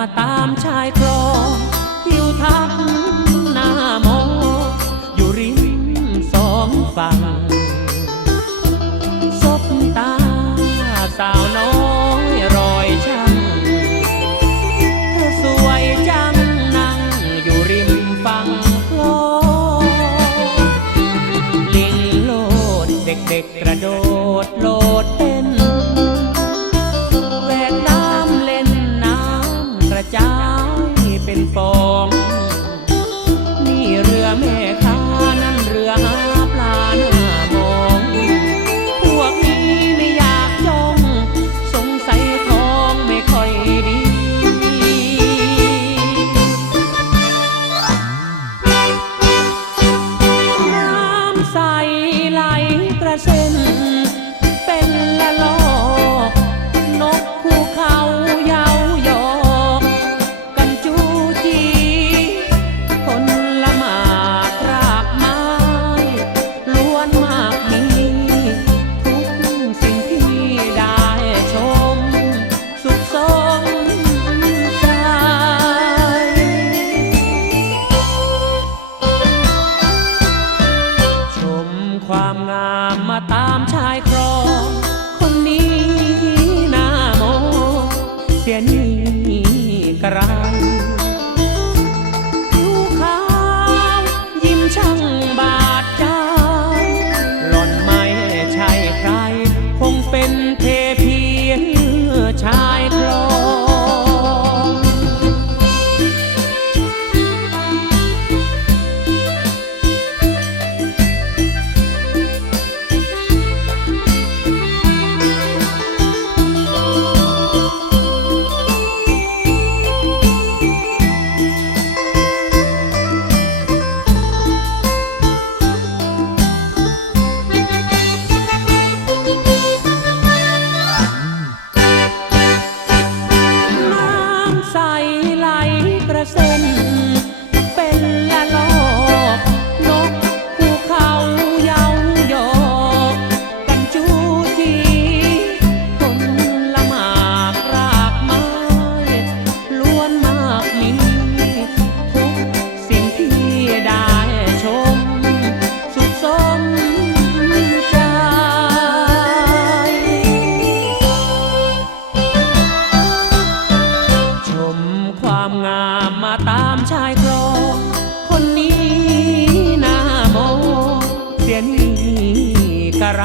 มาตามชายคลองทิวทัศ เป็น lên มาตามชายโครงคนนี้หน้าโมเสียนี่กระไร